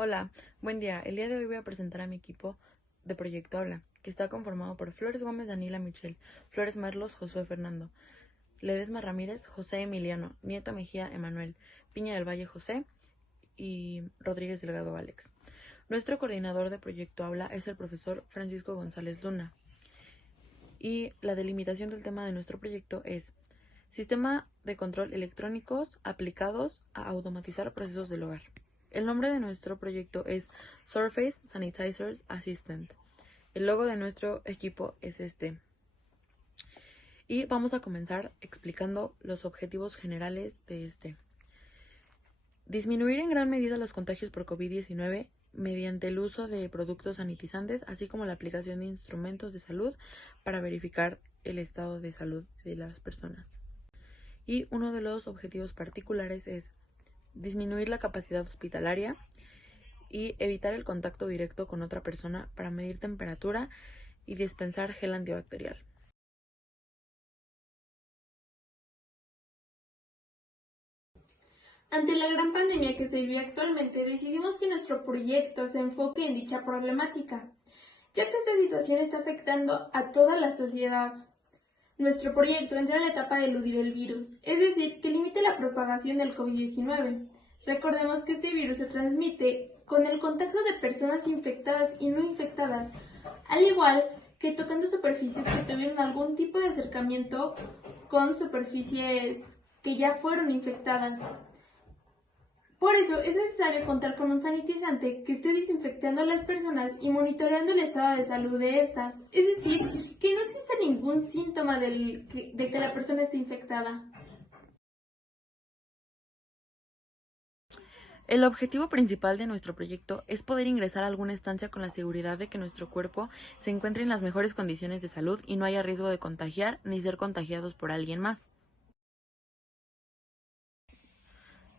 Hola, buen día. El día de hoy voy a presentar a mi equipo de Proyecto Habla, que está conformado por Flores Gómez, Daniela Michel, Flores Merlos, Josué Fernando, Ledesma Ramírez, José Emiliano, Nieto Mejía Emanuel, Piña del Valle José y Rodríguez Delgado Alex. Nuestro coordinador de Proyecto Habla es el profesor Francisco González Luna. Y la delimitación del tema de nuestro proyecto es Sistema de control electrónicos aplicados a automatizar procesos del hogar. El nombre de nuestro proyecto es Surface Sanitizer Assistant. El logo de nuestro equipo es este. Y vamos a comenzar explicando los objetivos generales de este. Disminuir en gran medida los contagios por COVID-19 mediante el uso de productos sanitizantes, así como la aplicación de instrumentos de salud para verificar el estado de salud de las personas. Y uno de los objetivos particulares es disminuir la capacidad hospitalaria y evitar el contacto directo con otra persona para medir temperatura y dispensar gel antibacterial. Ante la gran pandemia que se vive actualmente, decidimos que nuestro proyecto se enfoque en dicha problemática, ya que esta situación está afectando a toda la sociedad. Nuestro proyecto entra en la etapa de eludir el virus, es decir, que limite la propagación del COVID-19. Recordemos que este virus se transmite con el contacto de personas infectadas y no infectadas, al igual que tocando superficies que tuvieron algún tipo de acercamiento con superficies que ya fueron infectadas. Por eso es necesario contar con un sanitizante que esté desinfectando a las personas y monitoreando el estado de salud de estas, es decir, que no exista ningún síntoma de que la persona esté infectada. El objetivo principal de nuestro proyecto es poder ingresar a alguna estancia con la seguridad de que nuestro cuerpo se encuentre en las mejores condiciones de salud y no haya riesgo de contagiar ni ser contagiados por alguien más.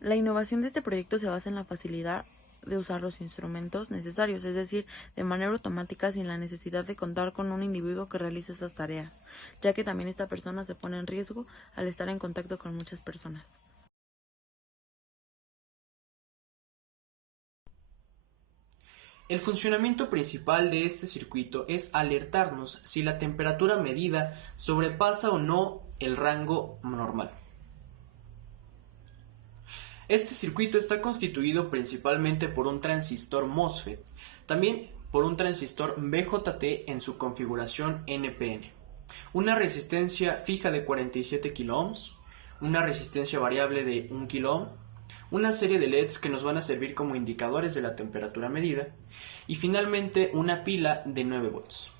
La innovación de este proyecto se basa en la facilidad de usar los instrumentos necesarios, es decir, de manera automática sin la necesidad de contar con un individuo que realice esas tareas, ya que también esta persona se pone en riesgo al estar en contacto con muchas personas. El funcionamiento principal de este circuito es alertarnos si la temperatura medida sobrepasa o no el rango normal. Este circuito está constituido principalmente por un transistor MOSFET, también por un transistor BJT en su configuración NPN, una resistencia fija de 47 kΩ, una resistencia variable de 1 kΩ, una serie de LEDs que nos van a servir como indicadores de la temperatura medida y finalmente una pila de 9 volts.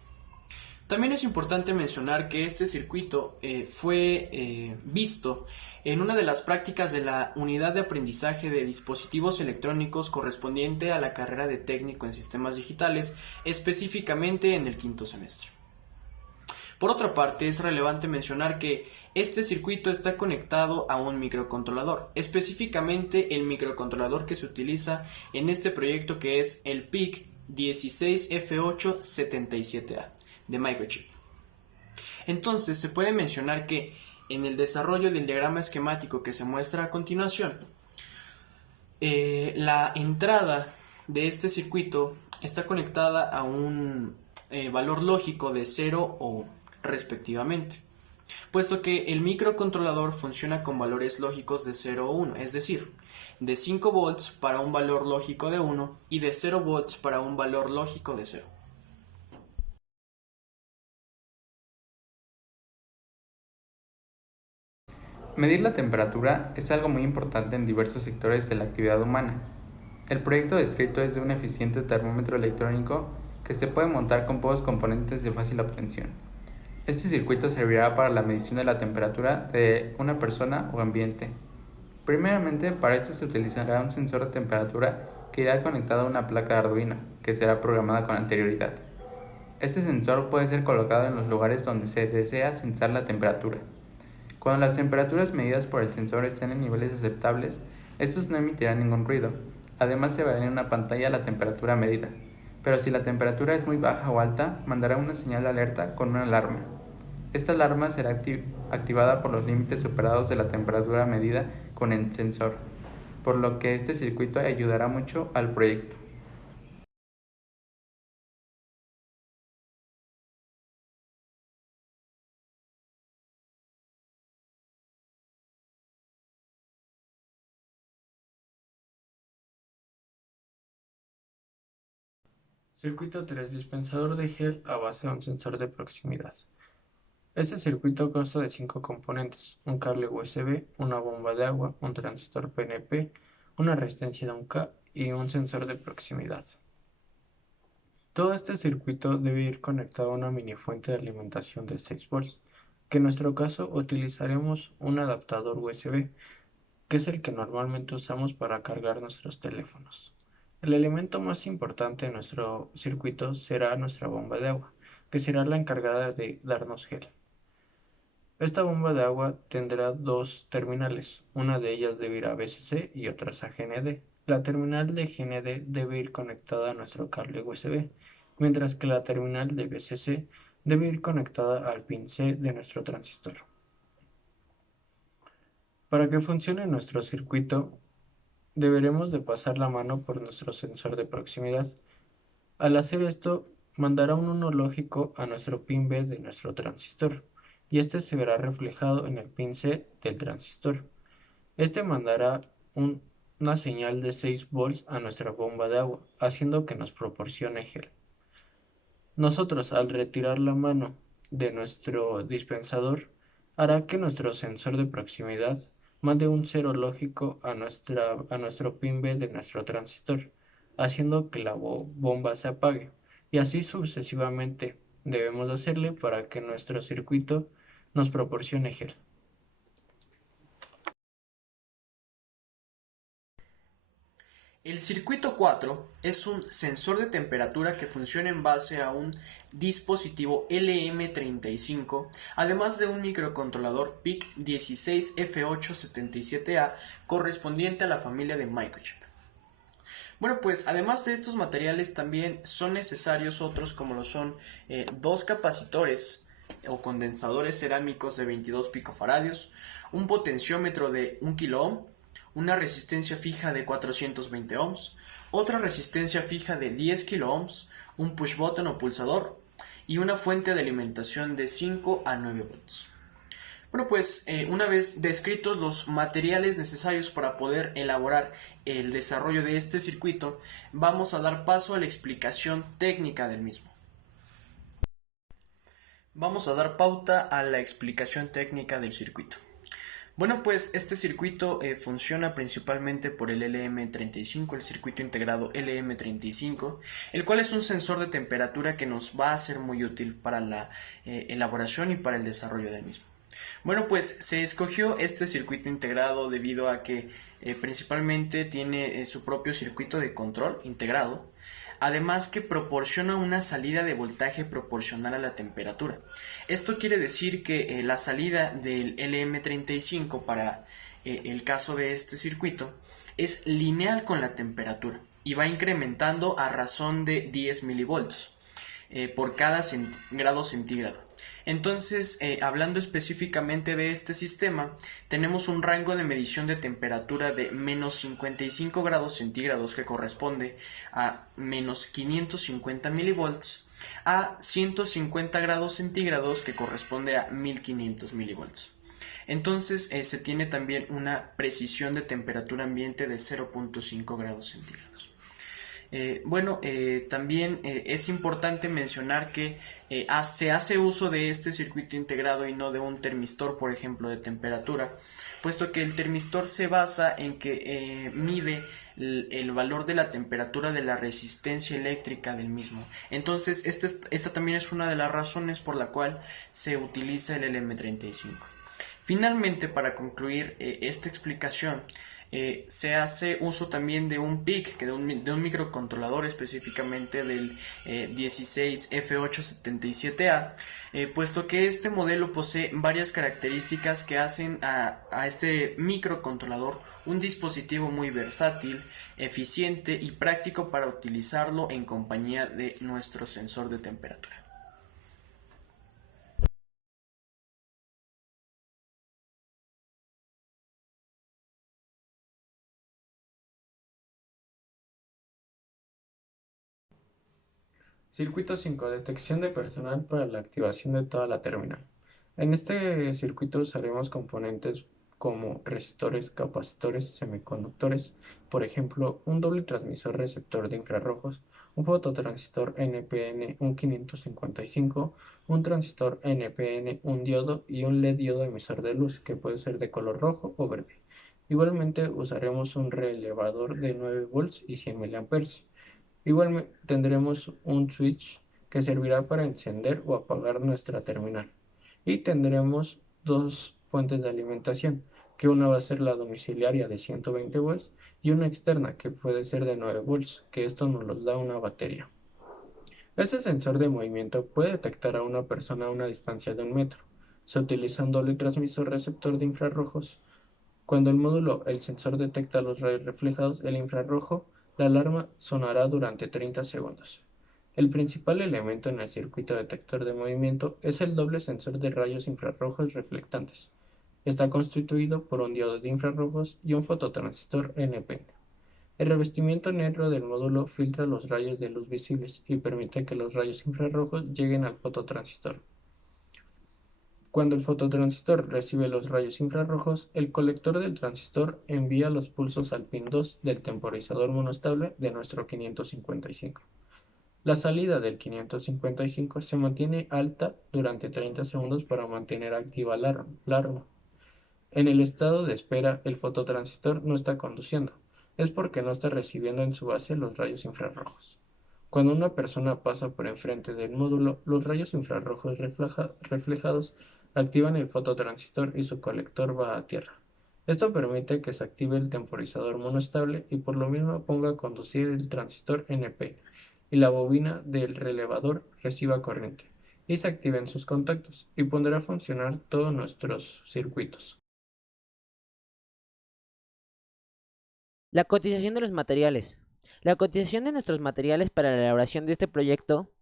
También es importante mencionar que este circuito fue visto en una de las prácticas de la unidad de aprendizaje de dispositivos electrónicos correspondiente a la carrera de técnico en sistemas digitales, específicamente en el quinto semestre. Por otra parte, es relevante mencionar que este circuito está conectado a un microcontrolador, específicamente el microcontrolador que se utiliza en este proyecto, que es el PIC 16F877A de Microchip. Entonces, se puede mencionar que en el desarrollo del diagrama esquemático que se muestra a continuación, la entrada de este circuito está conectada a un valor lógico de 0 o 1 respectivamente, puesto que el microcontrolador funciona con valores lógicos de 0 o 1, es decir, de 5 volts para un valor lógico de 1 y de 0 volts para un valor lógico de 0. Medir la temperatura es algo muy importante en diversos sectores de la actividad humana. El proyecto descrito es de un eficiente termómetro electrónico que se puede montar con pocos componentes de fácil obtención. Este circuito servirá para la medición de la temperatura de una persona o ambiente. Primeramente, para esto se utilizará un sensor de temperatura que irá conectado a una placa de Arduino, que será programada con anterioridad. Este sensor puede ser colocado en los lugares donde se desea sensar la temperatura. Cuando las temperaturas medidas por el sensor estén en niveles aceptables, estos no emitirán ningún ruido. Además, se verá en una pantalla la temperatura medida. Pero si la temperatura es muy baja o alta, mandará una señal de alerta con una alarma. Esta alarma será activada por los límites superados de la temperatura medida con el sensor, por lo que este circuito ayudará mucho al proyecto. Circuito 3. Dispensador de gel a base de un sensor de proximidad. Este circuito consta de 5 componentes: un cable USB, una bomba de agua, un transistor PNP, una resistencia de 1K y un sensor de proximidad. Todo este circuito debe ir conectado a una mini fuente de alimentación de 6 volts, que en nuestro caso utilizaremos un adaptador USB, que es el que normalmente usamos para cargar nuestros teléfonos. El elemento más importante de nuestro circuito será nuestra bomba de agua, que será la encargada de darnos gel. Esta bomba de agua tendrá dos terminales, una de ellas debe ir a VCC y otras a GND. La terminal de GND debe ir conectada a nuestro cable USB, mientras que la terminal de VCC debe ir conectada al pin C de nuestro transistor. Para que funcione nuestro circuito, deberemos de pasar la mano por nuestro sensor de proximidad. Al hacer esto, mandará un 1 lógico a nuestro pin B de nuestro transistor, y este se verá reflejado en el pin C del transistor. Este mandará una señal de 6 volts a nuestra bomba de agua, haciendo que nos proporcione gel. Nosotros, al retirar la mano de nuestro dispensador, hará que nuestro sensor de proximidad mande un 0 lógico a nuestro pin B de nuestro transistor, haciendo que la bomba se apague. Y así sucesivamente debemos hacerle para que nuestro circuito nos proporcione gel. El circuito 4 es un sensor de temperatura que funciona en base a un dispositivo LM35, además de un microcontrolador PIC16F877A correspondiente a la familia de Microchip. Bueno, pues además de estos materiales también son necesarios otros como lo son dos capacitores o condensadores cerámicos de 22 picofaradios, un potenciómetro de 1 kilo ohm, una resistencia fija de 420 ohms, otra resistencia fija de 10 kilo ohms, un push button o pulsador y una fuente de alimentación de 5 a 9 volts. Bueno, pues una vez descritos los materiales necesarios para poder elaborar el desarrollo de este circuito, vamos a dar paso a la explicación técnica del mismo. Vamos a dar pauta a la explicación técnica del circuito. Bueno, pues este circuito funciona principalmente por el LM35, el circuito integrado LM35, el cual es un sensor de temperatura que nos va a ser muy útil para la elaboración y para el desarrollo del mismo. Bueno, pues se escogió este circuito integrado debido a que principalmente tiene su propio circuito de control integrado, además que proporciona una salida de voltaje proporcional a la temperatura. Esto quiere decir que la salida del LM35 para el caso de este circuito es lineal con la temperatura y va incrementando a razón de 10 milivolts por cada grado centígrado. Entonces, hablando específicamente de este sistema, tenemos un rango de medición de temperatura de menos 55 grados centígrados, que corresponde a menos 550 milivolts, a 150 grados centígrados, que corresponde a 1500 milivolts. Entonces, se tiene también una precisión de temperatura ambiente de 0.5 grados centígrados. También es importante mencionar que se hace uso de este circuito integrado y no de un termistor, por ejemplo, de temperatura, puesto que el termistor se basa en que mide el valor de la temperatura de la resistencia eléctrica del mismo. Entonces, esta también es una de las razones por la cual se utiliza el LM35. Finalmente, para concluir esta explicación, se hace uso también de un PIC, de un microcontrolador, específicamente del 16F877A, puesto que este modelo posee varias características que hacen a este microcontrolador un dispositivo muy versátil, eficiente y práctico para utilizarlo en compañía de nuestro sensor de temperatura. Circuito 5. Detección de personal para la activación de toda la terminal. En este circuito usaremos componentes como resistores, capacitores, semiconductores, por ejemplo, un doble transmisor receptor de infrarrojos, un fototransistor NPN, un 555, un transistor NPN, un diodo y un LED diodo emisor de luz que puede ser de color rojo o verde. Igualmente usaremos un relevador de 9 volts y 100 mA. Igualmente tendremos un switch que servirá para encender o apagar nuestra terminal. Y tendremos dos fuentes de alimentación, que una va a ser la domiciliaria de 120 volts y una externa que puede ser de 9 volts, que esto nos los da una batería. Este sensor de movimiento puede detectar a una persona a una distancia de 1 metro. Se utiliza un doble transmisor receptor de infrarrojos. Cuando el sensor detecta los rayos reflejados, el infrarrojo, la alarma sonará durante 30 segundos. El principal elemento en el circuito detector de movimiento es el doble sensor de rayos infrarrojos reflectantes. Está constituido por un diodo de infrarrojos y un fototransistor NPN. El revestimiento negro del módulo filtra los rayos de luz visibles y permite que los rayos infrarrojos lleguen al fototransistor. Cuando el fototransistor recibe los rayos infrarrojos, el colector del transistor envía los pulsos al pin 2 del temporizador monostable de nuestro 555. La salida del 555 se mantiene alta durante 30 segundos para mantener activa la alarma. En el estado de espera, el fototransistor no está conduciendo. Es porque no está recibiendo en su base los rayos infrarrojos. Cuando una persona pasa por enfrente del módulo, los rayos infrarrojos reflejados activan el fototransistor y su colector va a tierra. Esto permite que se active el temporizador monostable y por lo mismo ponga a conducir el transistor NP y la bobina del relevador reciba corriente y se activen sus contactos y pondrá a funcionar todos nuestros circuitos. La cotización de los materiales. La cotización de nuestros materiales para la elaboración de este proyecto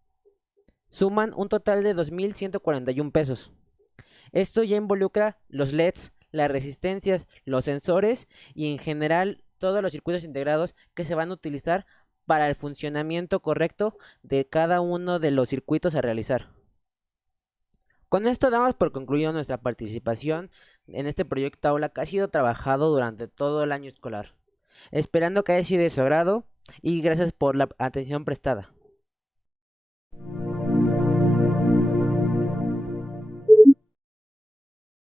suman un total de 2.141 pesos. Esto ya involucra los LEDs, las resistencias, los sensores y en general todos los circuitos integrados que se van a utilizar para el funcionamiento correcto de cada uno de los circuitos a realizar. Con esto damos por concluido nuestra participación en este proyecto aula que ha sido trabajado durante todo el año escolar. Esperando que haya sido de su agrado y gracias por la atención prestada.